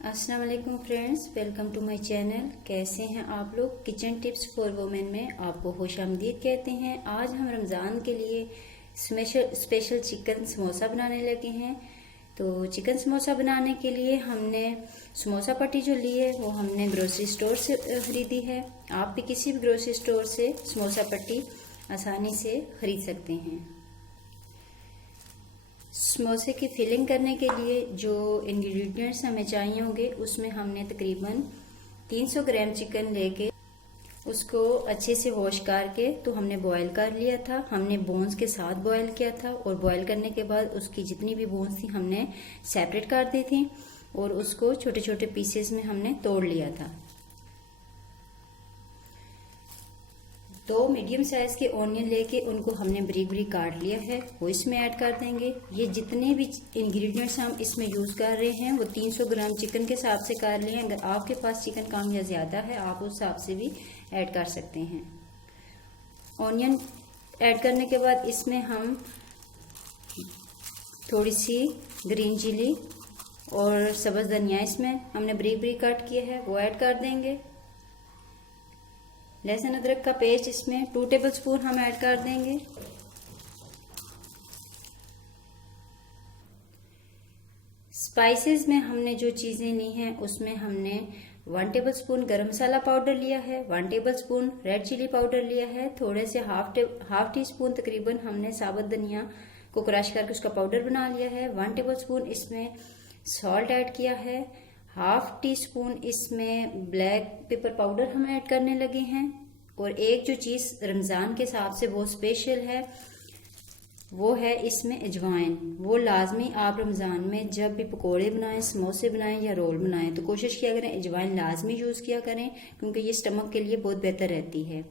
अस्सलाम वालेकुम friends, welcome to my channel. कैसे हैं आप लोग। किचन टिप्स फॉर वुमेन में आपको खुशामदीद कहते हैं। आज हम रमज़ान के लिए स्पेशल चिकन समोसा बनाने लगे हैं। तो चिकन समोसा बनाने के लिए हमने समोसा पट्टी जो ली है वो हमने ग्रोसरी स्टोर से ख़रीदी है। आप भी किसी भी ग्रोसरी स्टोर से समोसा पट्टी आसानी से ख़रीद सकते हैं। समोसे की फिलिंग करने के लिए जो इंग्रेडिएंट्स हमें चाहिए होंगे उसमें हमने तकरीबन 300 ग्राम चिकन लेके उसको अच्छे से वॉश करके तो हमने बॉईल कर लिया था। हमने बोन्स के साथ बॉईल किया था और बॉईल करने के बाद उसकी जितनी भी बोन्स थी हमने सेपरेट कर दी थी और उसको छोटे छोटे पीसेस में हमने तोड़ लिया था। 2 मीडियम साइज के ऑनियन लेके उनको हमने बारीक बारीक काट लिया है, वो इसमें ऐड कर देंगे। ये जितने भी इंग्रेडिएंट्स हम इसमें यूज़ कर रहे हैं वो 300 ग्राम चिकन के हिसाब से कर लिए हैं। अगर आपके पास चिकन कम या ज़्यादा है आप उस हिसाब से भी ऐड कर सकते हैं। ऑनियन ऐड करने के बाद इसमें हम थोड़ी सी ग्रीन चिली और सब्ज़ धनिया इसमें हमने बारीक बारीक काट किया है वो ऐड कर देंगे। लहसुन अदरक का पेस्ट इसमें 2 टेबलस्पून हम ऐड कर देंगे। स्पाइसेस में हमने जो चीज़ें ली हैं उसमें हमने 1 टेबलस्पून गरम मसाला पाउडर लिया है, 1 टेबलस्पून रेड चिली पाउडर लिया है, थोड़े से हाफ टी स्पून तकरीबन हमने साबुत धनिया को क्रश करके उसका पाउडर बना लिया है। 1 टेबलस्पून इसमें सॉल्ट ऐड किया है। हाफ टी स्पून इसमें ब्लैक पेपर पाउडर हम ऐड करने लगे हैं। और एक जो चीज़ रमज़ान के हिसाब से वो स्पेशल है वो है इसमें अजवाइन। वो लाजमी आप रमज़ान में जब भी पकोड़े बनाएं, समोसे बनाएं या रोल बनाएं तो कोशिश किया करें अजवाइन लाजमी यूज़ किया करें क्योंकि ये स्टमक के लिए बहुत बेहतर रहती है।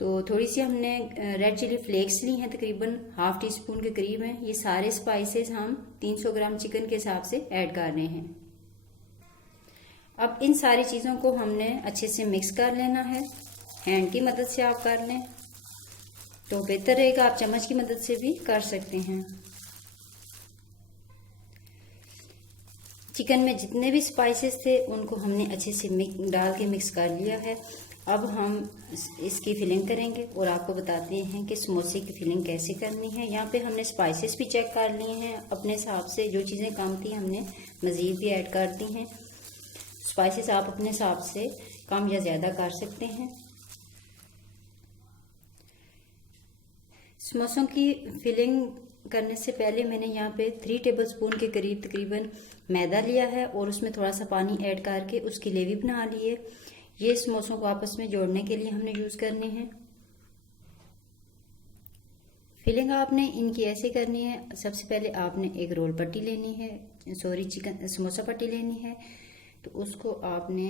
तो थोड़ी सी हमने रेड चिली फ्लेक्स ली हैं, तकरीबन हाफ टी स्पून के करीब हैं। ये सारे स्पाइसेस हम 300 ग्राम चिकन के हिसाब से ऐड कर रहे हैं। अब इन सारी चीज़ों को हमने अच्छे से मिक्स कर लेना है। हैंड की मदद से आप कर लें तो बेहतर रहेगा, आप चम्मच की मदद से भी कर सकते हैं। चिकन में जितने भी स्पाइसेस थे उनको हमने अच्छे से डाल के मिक्स कर लिया है। अब हम इसकी फिलिंग करेंगे और आपको बताते हैं कि समोसे की फिलिंग कैसे करनी है। यहाँ पे हमने स्पाइसेस भी चेक कर लिए हैं अपने हिसाब से, जो चीज़ें कम थी हमने मज़ीद भी ऐड कर दी हैं। स्पाइसेस आप अपने हिसाब से कम या ज़्यादा कर सकते हैं। समोसों की फिलिंग करने से पहले मैंने यहाँ पे 3 टेबलस्पून के करीब तकरीबन मैदा लिया है और उसमें थोड़ा सा पानी ऐड करके उसकी लेवी बना ली है। ये समोसों को आपस में जोड़ने के लिए हमने यूज़ करने हैं। फिलिंग आपने इनकी ऐसे करनी है। सबसे पहले आपने एक रोल पट्टी लेनी है, चिकन समोसा पट्टी लेनी है। तो उसको आपने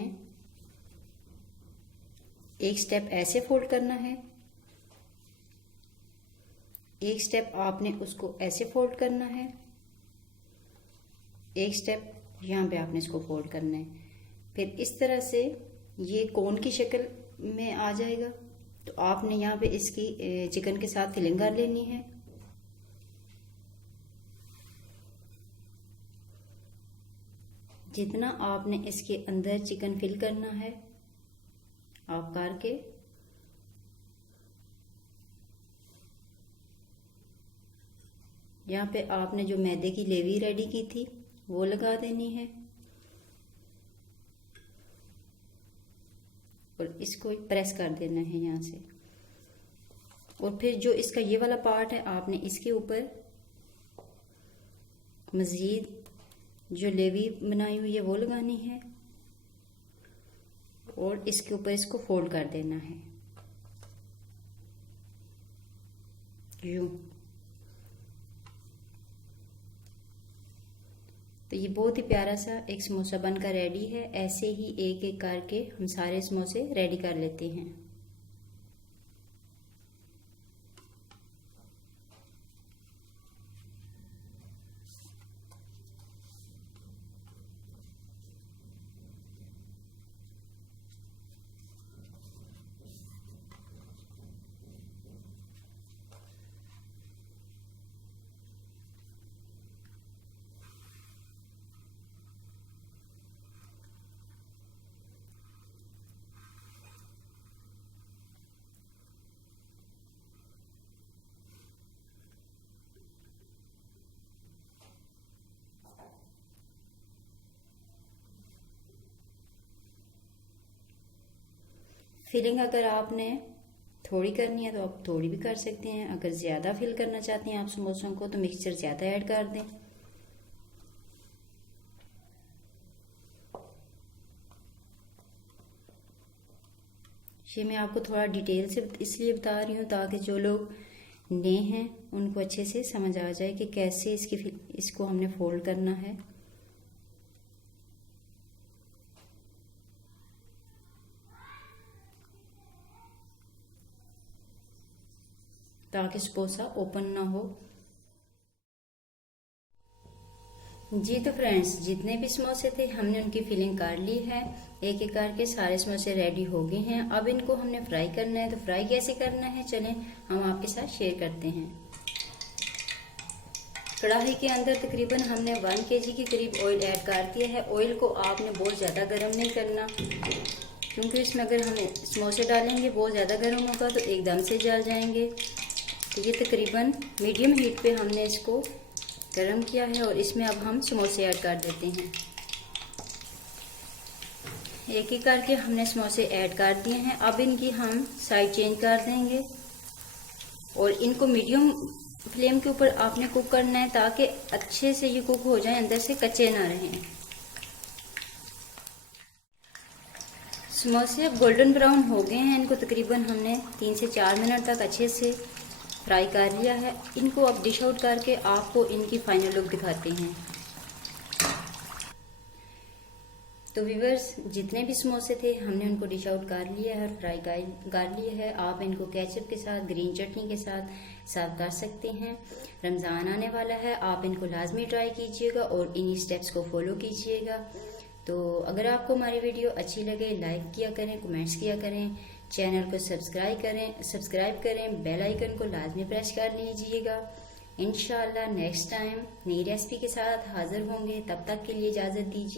एक स्टेप ऐसे फोल्ड करना है, एक स्टेप आपने उसको ऐसे फोल्ड करना है, एक स्टेप यहाँ पे आपने इसको फोल्ड करना है। फिर इस तरह से ये कोन की शक्ल में आ जाएगा। तो आपने यहाँ पे इसकी चिकन के साथ फिलिंग कर लेनी है। जितना आपने इसके अंदर चिकन फिल करना है आप करके यहाँ पे आपने जो मैदे की लेवी रेडी की थी वो लगा देनी है और इसको प्रेस कर देना है यहाँ से। और फिर जो इसका ये वाला पार्ट है आपने इसके ऊपर मज़ीद जो लेवी बनाई हुई है वो लगानी है और इसके ऊपर इसको फोल्ड कर देना है यूं। तो ये बहुत ही प्यारा सा एक समोसा बनकर रेडी है। ऐसे ही एक एक करके हम सारे समोसे रेडी कर लेते हैं। फिलिंग अगर आपने थोड़ी करनी है तो आप थोड़ी भी कर सकते हैं। अगर ज़्यादा फिल करना चाहते हैं आप समोसों को तो मिक्सचर ज़्यादा ऐड कर दें। ये मैं आपको थोड़ा डिटेल से इसलिए बता रही हूँ ताकि जो लोग नए हैं उनको अच्छे से समझ आ जाए कि कैसे इसको हमने फोल्ड करना है। ताकि समोसा ओपन ना हो। जी तो फ्रेंड्स, जितने भी समोसे थे हमने उनकी फिलिंग कर ली है। एक एक करके सारे समोसे रेडी हो गए हैं। अब इनको हमने फ्राई करना है। तो फ्राई कैसे करना है चलें हम आपके साथ शेयर करते हैं। कढ़ाई के अंदर तकरीबन हमने 1 kg के करीब ऑयल ऐड कर दिया है। ऑयल को आपने बहुत ज़्यादा गर्म नहीं करना, क्योंकि इसमें अगर हम समोसे डालेंगे बहुत ज़्यादा गर्म होगा तो एकदम से जल जाएंगे। तो ये तकरीबन मीडियम हीट पे हमने इसको गरम किया है और इसमें अब हम समोसे ऐड कर देते हैं। एक एक करके हमने समोसे ऐड कर दिए हैं। अब इनकी हम साइड चेंज कर देंगे और इनको मीडियम फ्लेम के ऊपर आपने कुक करना है ताकि अच्छे से ये कुक हो जाए, अंदर से कच्चे ना रहें। समोसे अब गोल्डन ब्राउन हो गए हैं। इनको तकरीबन हमने 3 से 4 मिनट तक अच्छे से फ्राई कर लिया है। इनको अब डिश आउट करके आपको इनकी फाइनल लुक दिखाते हैं। तो व्यूअर्स, जितने भी समोसे थे हमने उनको डिश आउट कर लिया है और फ्राई कर लिया है। आप इनको केचप के साथ, ग्रीन चटनी के साथ सर्व कर सकते हैं। रमज़ान आने वाला है, आप इनको लाजमी ट्राई कीजिएगा और इन्हीं स्टेप्स को फॉलो कीजिएगा। तो अगर आपको हमारी वीडियो अच्छी लगे लाइक किया करें, कमेंट्स किया करें, चैनल को सब्सक्राइब करें, बेल आइकन को लाजमी प्रेस कर लीजिएगा। इंशाल्लाह नेक्स्ट टाइम नई रेसिपी के साथ हाजिर होंगे। तब तक के लिए इजाज़त दीजिए।